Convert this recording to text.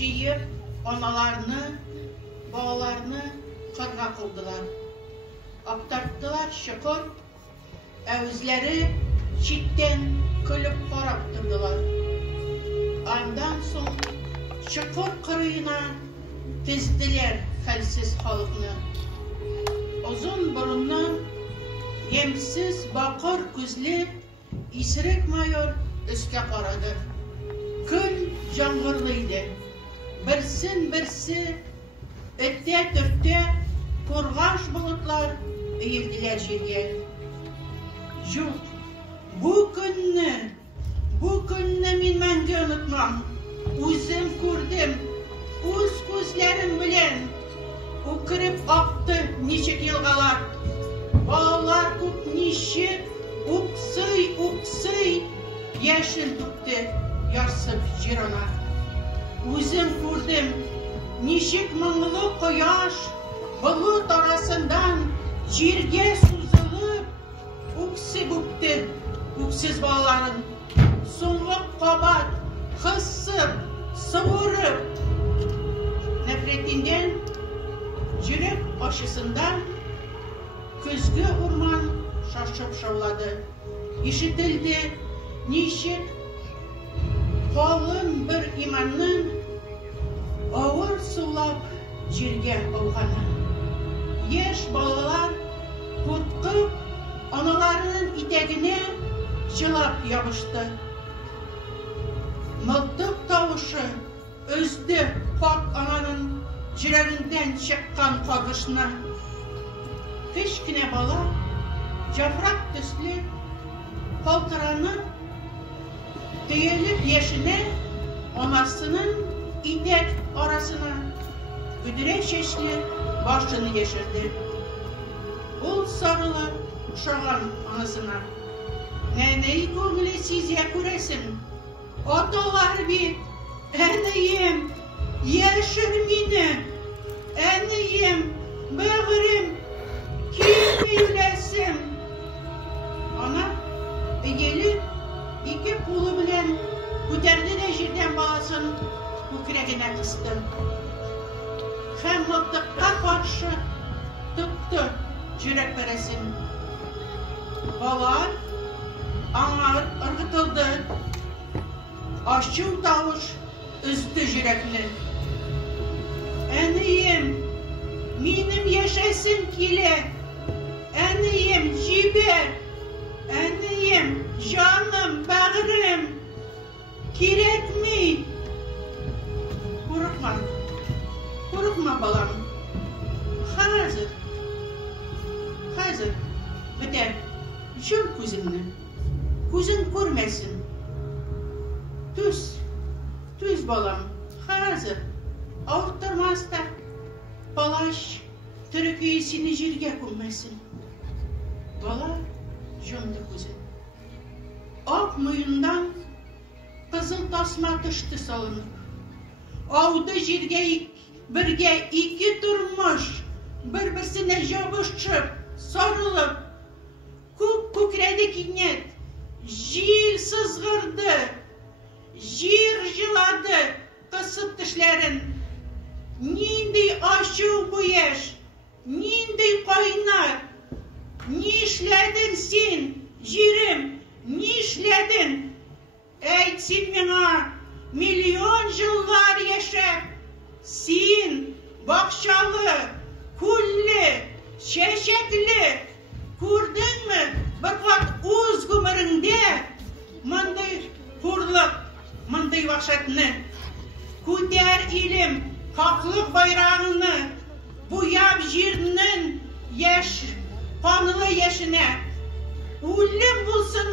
жиып, аналарны, балаларны кырга кылдылар. Актарттылар шыкыр, өзләре читтен көлүп карап турдылар. Андан соң чыкыр кырыйына тиздилер хәлсез халыкны. Озын борынлы, емсіз бақыр күзле исерек майор өскә карады. Күн жаңгырлы. Берсен-берсе өтә-төртә кургаш болытлар өелделәр җиргә. Юк, бу көнне мин мәңге онытмам. Үзем күрдем, үз күзләрем белән. Үкереп акты ничек елгалар. Балалар күп ничек уксый, яшен түкте, ярсып җирана. Үзем күрдем, ничек моңлы кояш болыт арасындан җиргә сузылып, үксеп үпте үксез балаларын. Соңгы кабат кысып, сывырып, нәфрәтеннән жүрек ашысында көзге урман шашып шаулады. Ишетелде ничек калын бер иманның авыр сулап җиргә ауганы. Яшь балалар куркып аналарының итәгенә җылап ябышты. Мылтык тавышы өзде пак ананың жүрәгеннән чыккан кагышны. Кечкенә бала җафрак төсле калтыранып, төялеп яшенә анасының итәк арасына көдерә чәчле башын яшерде. Ул сарылып ошаган анасына. Нәнәй күңеле сизә күрәсең. Аталар бит, әнием, яшер мине, әнием, бәгырем, килмәйләсем. Ана эйелеп, ике кулы белән күтәрде дә җирдән баласын күкрәгенә кысты. Һәм мылтыкка каршы тотты җөрәк пәрәсен. Балалар аңа ыргытылды. Ачу тавыш өзде җөрәкне. Әнием, минем яшәсем килә. Әнием, җибәр. Әнием, җаным, бәгырем. Кирәкми. Курыкма, балам. Хәзер бетә. Җом күзеңне. Күзең күрмәсен. Түз балам, хәзер авыртырмаста, палаш төрекөй сине җиргә күммәсен. Бала җомды күзен. Ак муендан кызыл тасма төште салынып. Ауды җиргә бергә ике тормыш, бер-берсенә җабышып, сарылып, күкрәде кинәт. Җил сызгырды. Җир җылады, кысып тешләрен. Нинди ачу бу яшь, нинди кайнар. Нишләдең син, җирем, нишләдең? Әйт син миңа, миллион җыллар яшәп, син бакчалы, күлле, чәчәкле, күрдеңме бер кат үз гомереңдә мондый хурлык, мондый вахшатны? Күтәр илем, хаклык байрагыңны, буяп җирнең яшь, канлы яшенә. Үлем булсын